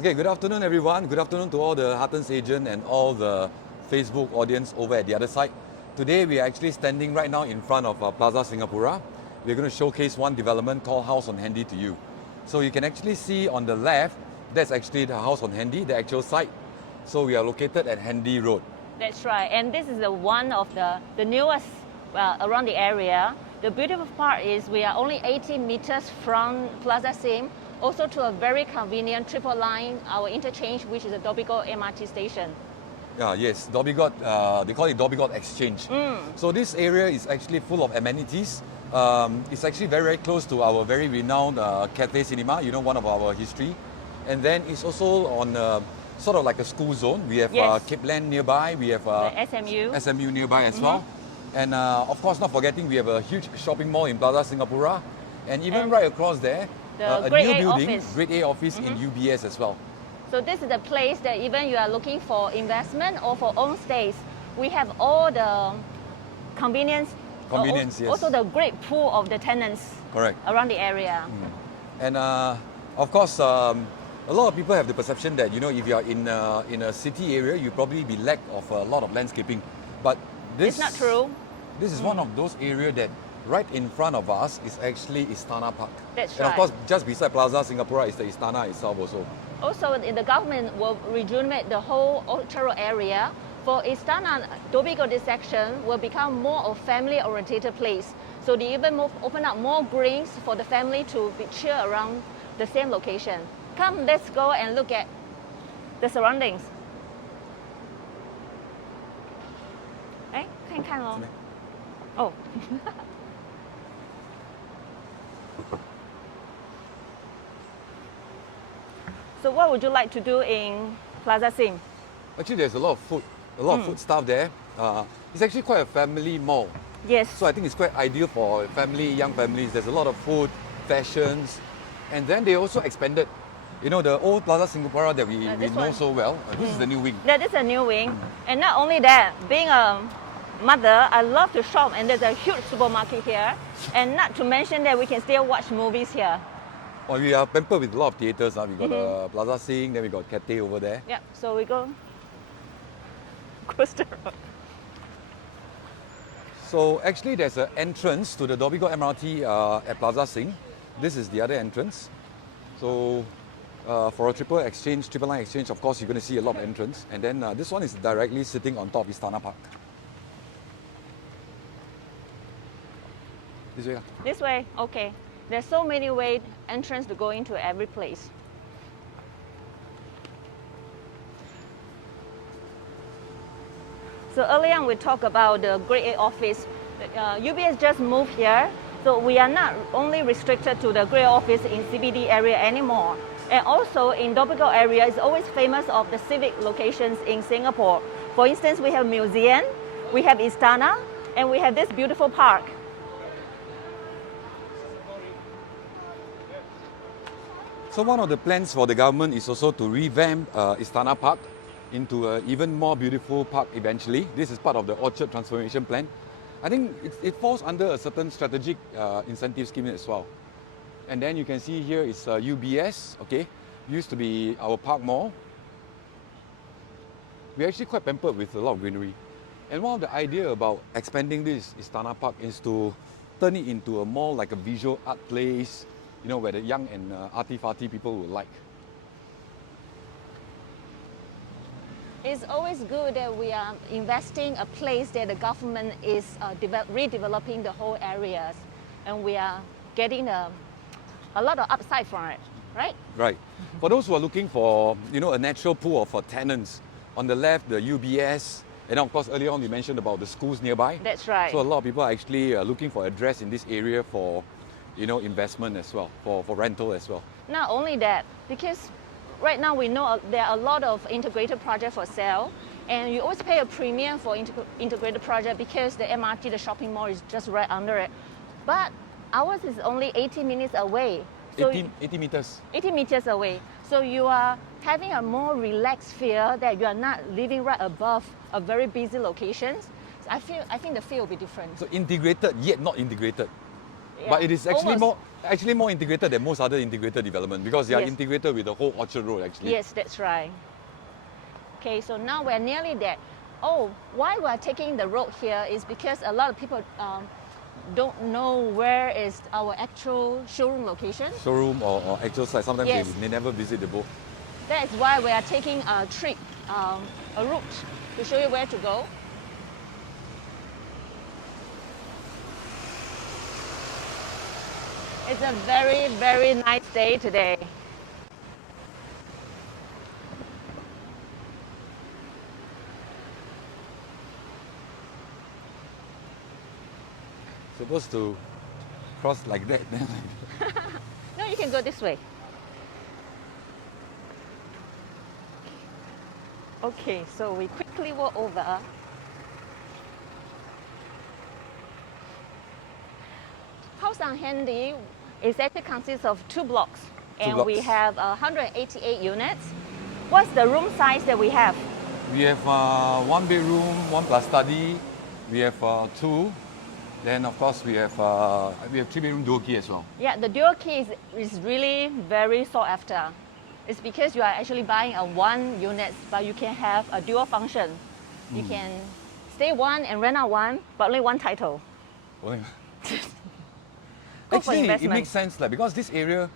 Okay, good afternoon everyone. Good afternoon to all the Huttons agent and all the Facebook audience over at the other side. Today we are actually standing right now in front of Plaza Singapura. We're going to showcase one development called House on Handy to you. So you can actually see on the left, that's actually the House on Handy, the actual site. So we are located at Handy Road. That's right, and this is the one of the newest around the area. The beautiful part is we are only 80 meters from Plaza Sim, also to a very convenient triple line, our interchange, which is the Dhoby Ghaut MRT station. Yes, Dhoby Ghaut, they call it Dhoby Ghaut Exchange. So this area is actually full of amenities. It's actually very, very close to our very renowned Cathay Cinema, you know, one of our history. And then it's also on sort of like a school zone. We have Cape Land nearby, we have the SMU nearby as well. And of course, not forgetting, we have a huge shopping mall in Plaza Singapura. And even right across there, a new building, Grade A office in UBS as well. So this is the place that even you are looking for investment or for own stays, we have all the convenience, yes. Also the great pool of the tenants around the area. And of course, a lot of people have the perception that, you know, if you are in a city area, you probably be lack of a lot of landscaping. But this, it's not true. This is one of those areas that right in front of us is actually Istana Park. That's and of course, just beside Plaza Singapura is the Istana itself also. Also, the government will rejuvenate the whole Orchard Road area. For Istana, Dhoby Ghaut this section will become more of family-oriented place. So they even open up more greens for the family to be chill around the same location. Come, let's go and look at the surroundings. 哎，看一看咯。Oh. So what would you like to do in Plaza Sim? Actually, there's a lot of food stuff there. It's actually quite a family mall. Yes. So I think it's quite ideal for young families. There's a lot of food, fashions, and then they also expanded. You know, the old Plaza Singapura that we know so well. This is the new wing. That is a new wing. And not only that, being a mother, I love to shop, and there's a huge supermarket here. And not to mention that we can still watch movies here. Well, we are pampered with a lot of theatres. We got Plaza Sing, then we got Cathay over there. Yeah, so we go across the road. So actually there's an entrance to the Dhoby Ghaut MRT at Plaza Sing. This is the other entrance. So for a triple line exchange, of course, you're going to see a lot of entrance. And then this one is directly sitting on top of Istana Park. This way. This way, okay. There's so many ways entrance to go into every place. So earlier on we talked about the Grade A office. UBS just moved here, so we are not only restricted to the Grade A office in CBD area anymore. And also in Dhoby Ghaut area is always famous of the civic locations in Singapore. For instance, we have museum, we have Istana, and we have this beautiful park. So one of the plans for the government is also to revamp Istana Park into an even more beautiful park eventually. This is part of the Orchard Transformation Plan. I think it falls under a certain strategic incentive scheme as well. And then you can see here is UBS, okay? Used to be our park mall. We're actually quite pampered with a lot of greenery. And one of the idea about expanding this Istana Park is to turn it into a more like a visual art place, you know, where the young and arty-farty people would like. It's always good that we are investing a place that the government is redeveloping the whole areas, and we are getting a lot of upside from it, right? Right. For those who are looking for, you know, a natural pool of tenants, on the left, the UBS, and of course, earlier on, you mentioned about the schools nearby. That's right. So a lot of people are actually looking for address in this area for, you know, investment as well, for rental as well. Not only that, because right now we know there are a lot of integrated projects for sale, and you always pay a premium for integrated project because the MRT, the shopping mall, is just right under it. But ours is only 80 minutes away. So 80 meters. 80 meters away. So you are having a more relaxed feel that you are not living right above a very busy location. So I think the feel will be different. So integrated yet not integrated. Yeah, but it is actually almost. Actually more integrated than most other integrated development because they are Yes. integrated with the whole Orchard Road actually. Yes, that's right. Okay, so now we're nearly there. Oh, why we're taking the road here is because a lot of people don't know where is our actual showroom location. Showroom or actual site, sometimes Yes. they never visit the boat. That is why we are taking a trip, a route to show you where to go. It's a very, very nice day today. Supposed to cross like that. Then No, you can go this way. Okay, so we quickly walk over. House on Handy is actually consists of 2 blocks, and we blocks. have 188 units. What's the room size that we have? we have 1 bedroom, 1 plus study. We have 2. Then of course we have 3 bedroom dual key as well. Yeah, the dual key is really very sought after. It's because you are actually buying a 1 unit, but you can have a dual function. You can stay 1 and rent out 1, but only 1 title. Only- Good for Actually, it investment. makes sense like, because this area,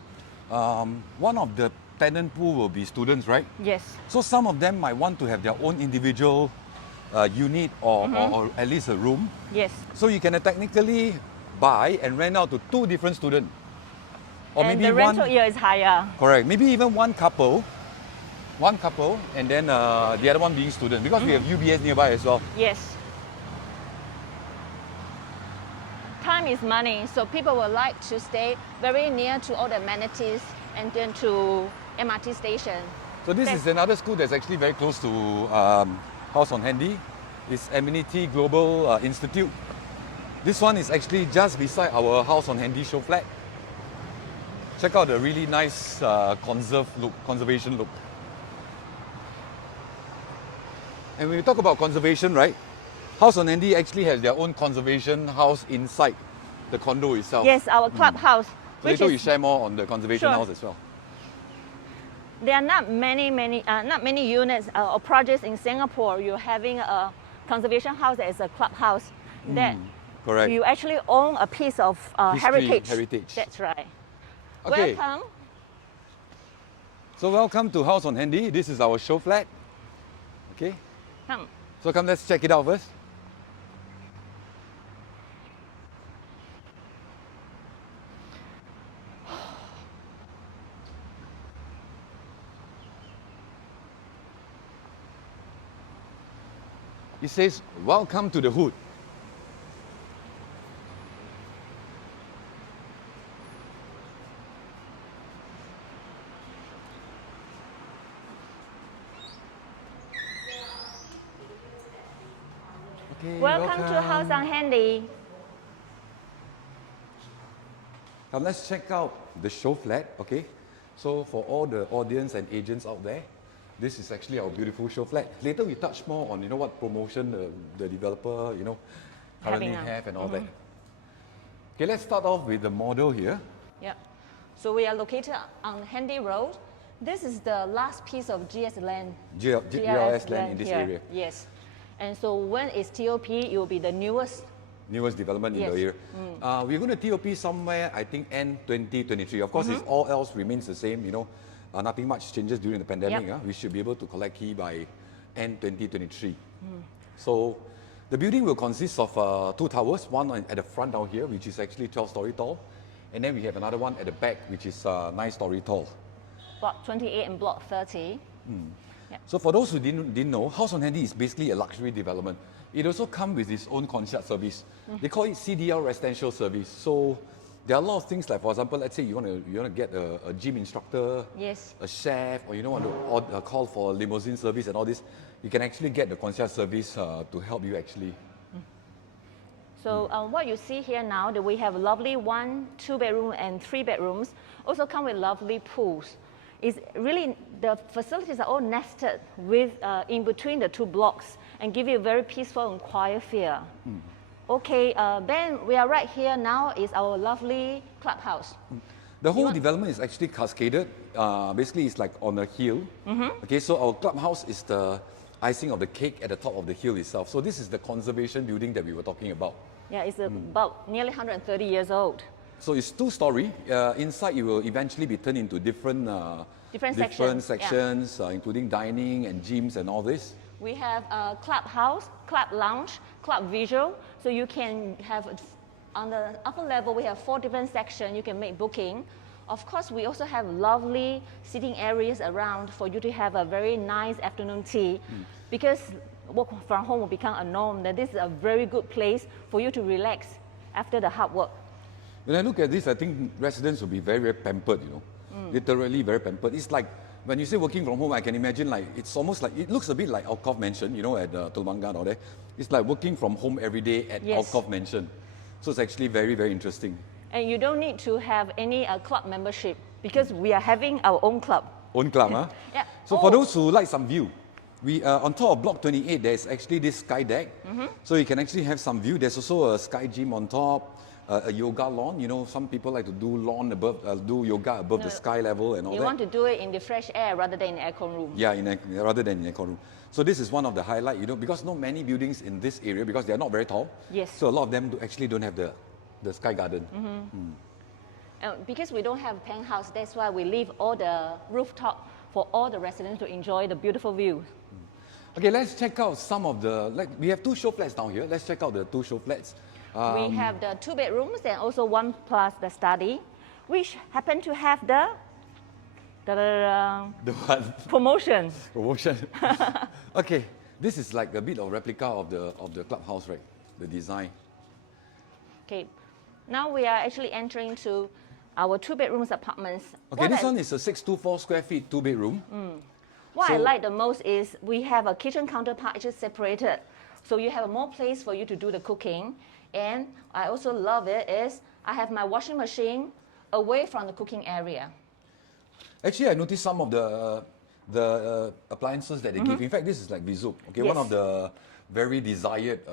one of the tenant pool will be students, right? Yes. So some of them might want to have their own individual unit or at least a room. Yes. So you can technically buy and rent out to 2 different students. Or And maybe the rental one, year is higher. correct, maybe even one couple, and then the other one being student, because we have UBS nearby as well. Yes. Time is money, so people would like to stay very near to all the amenities and then to MRT station. So this That's- is another school that's actually very close to House on Handy. It's Amenity Global Institute. This one is actually just beside our House on Handy show flat. Check out the really nice conservation look. And when we talk about conservation, right? House on Handy actually has their own conservation house inside the condo itself. Yes, our clubhouse, So which later you is share more on the conservation Sure. house as well. there are not many units or projects in Singapore. You're having a conservation house as a clubhouse that Correct. you actually own a piece of History, heritage. heritage. That's right. Okay. Welcome. So welcome to House on Handy. This is our show flat. Okay. Come. So come, let's check it out first. It says, welcome to the hood. Okay, Welcome to House on Handy. Come, let's check out the show flat, okay? So for all the audience and agents out there, this is actually our beautiful show flat. Later we touch more on, what promotion the developer, currently Having now. have and all that. Okay, let's start off with the model here. Yeah. So we are located on Handy Road. This is the last piece of GS land. GRS land in this here. area. Yes. And so when it's TOP, it will be the newest. Newest development in Yes. the area. We're going to TOP somewhere, I think, end 2023. Of course, if all else remains the same, nothing much changes during the pandemic. Yep. We should be able to collect key by end 2023. So the building will consist of 2 towers, one at the front down here, which is actually 12-story tall. And then we have another one at the back, which is 9-story tall. Block 28 and Block 30. So for those who didn't know, House on Handy is basically a luxury development. It also comes with its own concierge service. They call it CDL residential service. So there are a lot of things like, for example, let's say you want to get a gym instructor, Yes. a chef, or you want to call for a limousine service and all this. You can actually get the concierge service to help you actually. So what you see here now, that we have lovely 1, 2 bedroom and 3 bedrooms. Also come with lovely pools. It's really, the facilities are all nested with in between the 2 blocks and give you a very peaceful and quiet feel. Okay, Ben, we are right here now is our lovely clubhouse. The whole development is actually cascaded. Basically, it's like on a hill. Okay, so our clubhouse is the icing of the cake at the top of the hill itself. So this is the conservation building that we were talking about. Yeah, it's about nearly 130 years old. So it's two-story. Inside, it will eventually be turned into different sections, including dining and gyms and all this. We have a clubhouse, club lounge, club visual. So you can have, on the upper level, we have 4 different sections. You can make booking. Of course, we also have lovely sitting areas around for you to have a very nice afternoon tea. Because work from home will become a norm, that this is a very good place for you to relax after the hard work. When I look at this, I think residents will be very, very pampered, you know. Literally very pampered. It's like, when you say working from home, I can imagine like, it's almost like, it looks a bit like Alcove Mansion, you know, at Tulbanga or there. It's like working from home every day at Alcove Mansion. So it's actually very, very interesting. And you don't need to have any club membership because we are having our own club. Own club, huh? Yeah. So for those who like some view, we on top of Block 28, there's actually this sky deck. So you can actually have some view. There's also a sky gym on top. A yoga lawn, you know, some people like to do lawn above, do yoga above the sky level and all that. You want to do it in the fresh air rather than in the aircon room. Yeah, rather than in the aircon room. So this is one of the highlight, you know, because not many buildings in this area, because they're not very tall. Yes. So a lot of them actually don't have the sky garden. Because we don't have penthouse, that's why we leave all the rooftop for all the residents to enjoy the beautiful view. Okay, let's check out some of the, we have 2 show flats down here. Let's check out the 2 show flats. We have the 2 bedrooms and also 1 plus the study, which happen to have the what? promotion. Promotion. Okay, this is like a bit of replica of the clubhouse, right? The design. Okay, now we are actually entering to our 2 bedrooms apartments. Okay, this one is a 624 square feet 2 bedroom. What I like the most is we have a kitchen counterpart just separated, so you have more place for you to do the cooking. And I also love it is I have my washing machine away from the cooking area. Actually, I noticed some of the appliances that they give. In fact, this is like Vizuk. Okay, one of the very desired,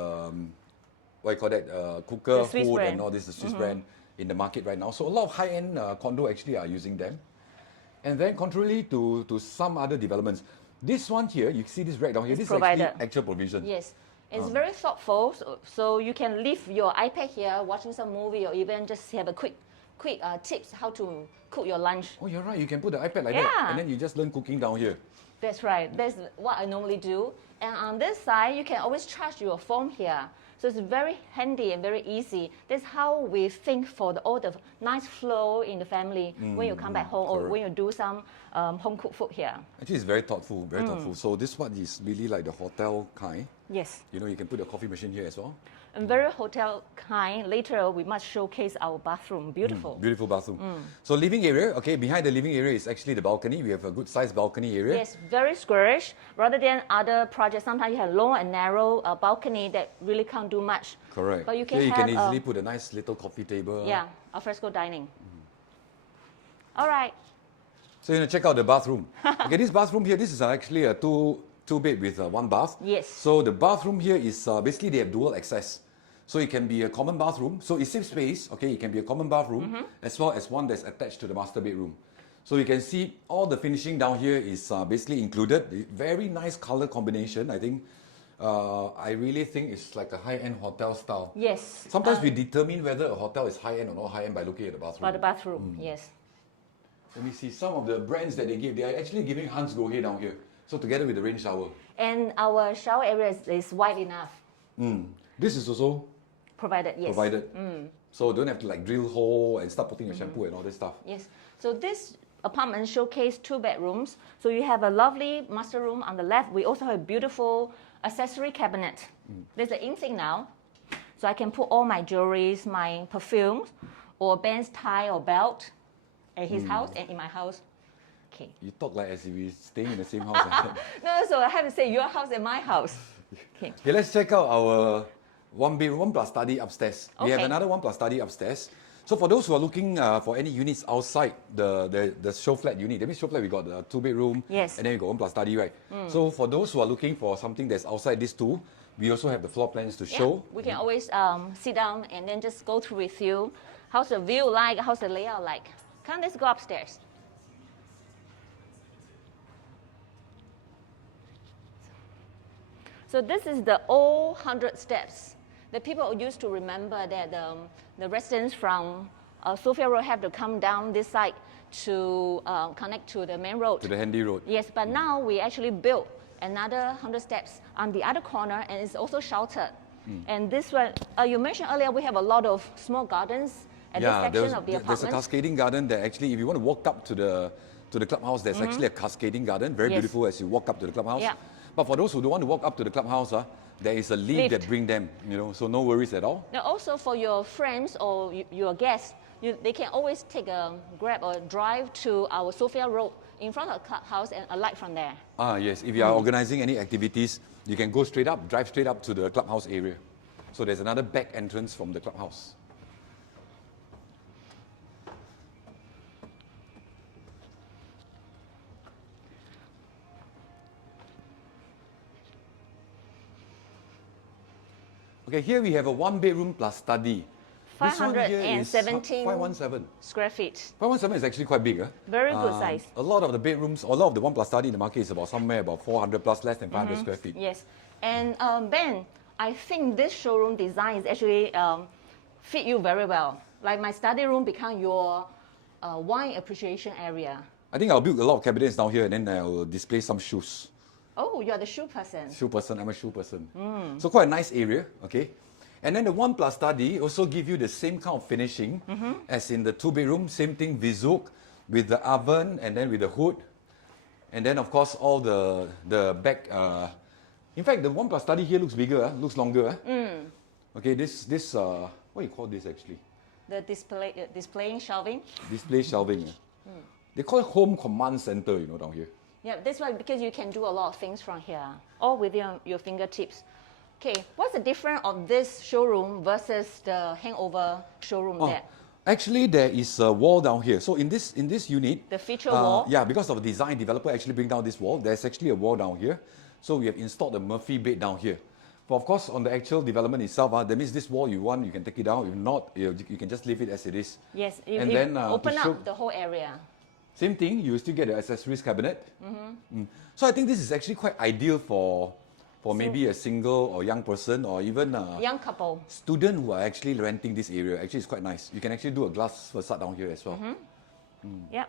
what you call that, cooker, food brand. and all this, the Swiss brand in the market right now. So a lot of high-end condo actually are using them. And then contrary to some other developments, this one here, you see this rack down here, this provided. is actually actual provision. Yes. It's very thoughtful, so you can leave your iPad here, watching some movie, or even just have a quick tips how to cook your lunch. Oh, you're right. You can put the iPad like that, and then you just learn cooking down here. That's right. That's what I normally do. And on this side, you can always charge your phone here. So it's very handy and very easy. That's how we think for all the nice flow in the family when you come back home or when you do some home cooked food here. Actually, it's very thoughtful, very thoughtful. So this one is really like the hotel kind. Yes. You know, you can put a coffee machine here as well. And very hotel kind. Later, we must showcase our bathroom. Beautiful. Beautiful bathroom. So living area, okay, behind the living area is actually the balcony. We have a good sized balcony area. Yes, very squarish. Rather than other projects, sometimes you have long and narrow balcony that really can't do much. Correct. But you can here you have, can easily put a nice little coffee table. Yeah, alfresco dining. All right. So you're going to check out the bathroom. Okay, this bathroom here, this is actually a two bed with 1 bath. Yes. So the bathroom here is basically they have dual access. So it can be a common bathroom. So it saves space. Okay, it can be a common bathroom as well as one that's attached to the master bedroom. So you can see all the finishing down here is basically included. Very nice color combination. I think I really think it's like a high-end hotel style. Yes. Sometimes we determine whether a hotel is high-end or not high-end by looking at the bathroom. By the bathroom, yes. Let me see some of the brands that they give. They are actually giving Hans Grohe down here. So together with the rain shower. And our shower area is wide enough. This is also Provided, yes. provided. So don't have to like drill hole and start putting your shampoo and all this stuff. Yes. So this apartment showcase 2 bedrooms. So you have a lovely master room on the left. We also have a beautiful accessory cabinet. There's an in-thing now. So I can put all my jewelries, my perfumes, or Ben's tie or belt at his house and in my house. Okay. You talk like as if we're staying in the same house. No, so I have to say your house and my house. Okay. Okay, let's check out our 1 bedroom, 1 plus study upstairs. We have Okay. another 1 plus study upstairs. So for those who are looking for any units outside the show flat unit, that means show flat we got the 2 bedroom, Yes. and then we got 1 plus study, right? So for those who are looking for something that's outside these 2, We also have the floor plans to show. We can always sit down and then just go through with you. How's the view like? How's the layout like? Come, let's go upstairs. So this is the old 100 steps that people used to remember that the residents from Sophia Road have to come down this side to connect to the main road. To the handy road. Yes, but now we actually built another 100 steps on the other corner, and it's also sheltered. And this one, you mentioned earlier, we have a lot of small gardens at this section of the apartment. There's a cascading garden that actually, if you want to walk up to the clubhouse, there's actually a cascading garden, very beautiful as you walk up to the clubhouse. Yeah. But for those who don't want to walk up to the clubhouse, there is a lift that brings them, so no worries at all. Now also for your friends or your guests, they can always take a grab or drive to our Sophia Road in front of the clubhouse and alight from there. Yes, if you are organizing any activities, you can go straight up, drive straight up to the clubhouse area. So there's another back entrance from the clubhouse. Okay, here we have a 1-bedroom plus study. 517 517. square feet. 517 is actually quite big. Very good size. A lot of the bedrooms, a lot of the 1 plus study in the market is about somewhere about 400 plus, less than 500 square feet. Yes, and Ben, I think this showroom design is actually fit you very well. Like my study room become your wine appreciation area. I think I'll build a lot of cabinets down here and then I'll display some shoes. Oh, you're the shoe person. Shoe person, I'm a shoe person. So quite a nice area, okay? And then the 1 plus study also give you the same kind of finishing as in the 2-bedroom, same thing, Vizuk, with the oven and then with the hood. And then of course all the back, in fact the 1 plus study here looks bigger, looks longer. Okay, this what do you call this actually? The displaying shelving. Display shelving. They call it home command center, down here. Yeah, that's why, because you can do a lot of things from here, all with your fingertips. Okay, what's the difference of this showroom versus the Hangover Showroom there? Actually, there is a wall down here. So in this unit, the feature wall? Yeah, because of the design, developer actually bring down this wall. There's actually a wall down here. So we have installed a Murphy bed down here. But of course, on the actual development itself, that means this wall you want, you can take it down. If not, you can just leave it as it is. Yes, and you then open up the whole area. Same thing, you still get the accessories cabinet. So I think this is actually quite ideal for maybe a single or young person or even a young couple, student who are actually renting this area. Actually, it's quite nice. You can actually do a glass facade down here as well. Yeah,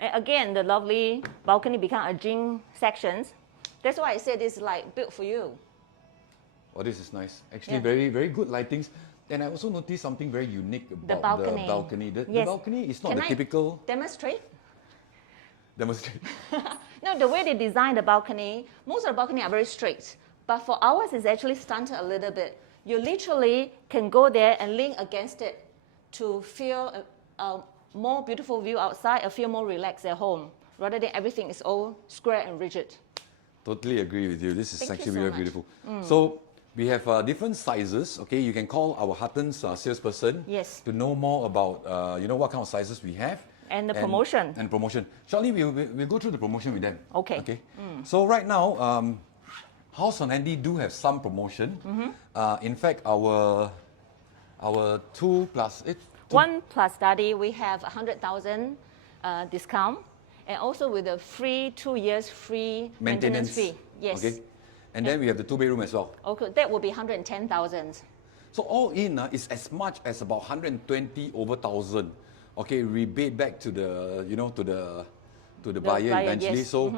and again, the lovely balcony become a gym sections. That's why I said this is like built for you. Oh, this is nice. Actually, very, very good lightings. And I also noticed something very unique about the balcony. The balcony is not the typical... Demonstrate? Demonstrate. No, the way they design the balcony, most of the balcony are very straight. But for ours, it's actually stunted a little bit. You literally can go there and lean against it to feel a more beautiful view outside, or feel more relaxed at home, rather than everything is all square and rigid. Totally agree with you. This is Thank actually you so very much. beautiful. So we have different sizes. Okay, you can call our Huttons salesperson to know more about what kind of sizes we have. And the promotion. And promotion. Shortly, we'll go through the promotion with them. Okay. So right now, House on Handy do have some promotion. In fact, our 2 plus... 1 plus study, we have 100,000 discount. And also with a free 2 years free maintenance fee. Yes. Okay. And then we have the 2-bedroom as well. Okay, that will be 110,000. So all in is as much as about 120 over 1,000. Okay, rebate back to the to the buyer eventually. Yes. So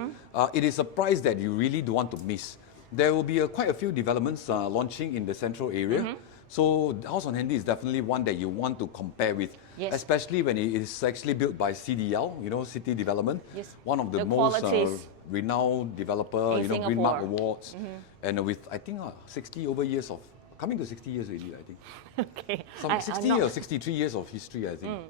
it is a price that you really don't want to miss. There will be quite a few developments launching in the central area. So House on Handy is definitely one that you want to compare with, especially when it is actually built by CDL, City Development, one of the most renowned developer, Green Mark Awards, and with I think 60 over years of coming to 60 years already, I think. Okay. Some 60 or 63 years of history, I think.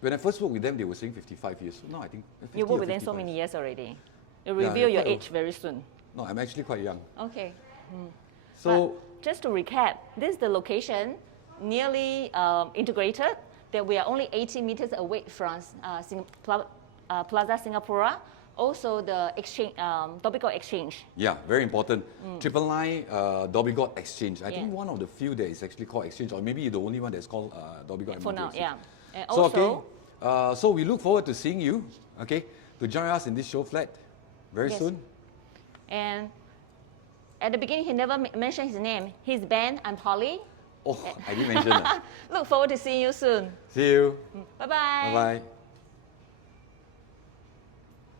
When I first worked with them, they were saying 55 years. So now I think 50 you worked with them 55. so many years already. You reveal your age very soon. No, I'm actually quite young. Okay. So but just to recap, this is the location, nearly integrated, that we are only 80 meters away from Plaza Singapura, Also the exchange, Dobby God exchange. Yeah, very important. Triple line Dobby God exchange. I think Yeah. one of the few that is actually called exchange, or maybe the only one that's called Dobby God. For now, exchange. yeah. And So also, okay, so we look forward to seeing you. Okay, to join us in this show flat very Yes. soon. and at the beginning he never mentioned his name. His band, I'm Polly. Oh, I didn't mention that. Look forward to seeing you soon. See you. Bye bye. Bye bye.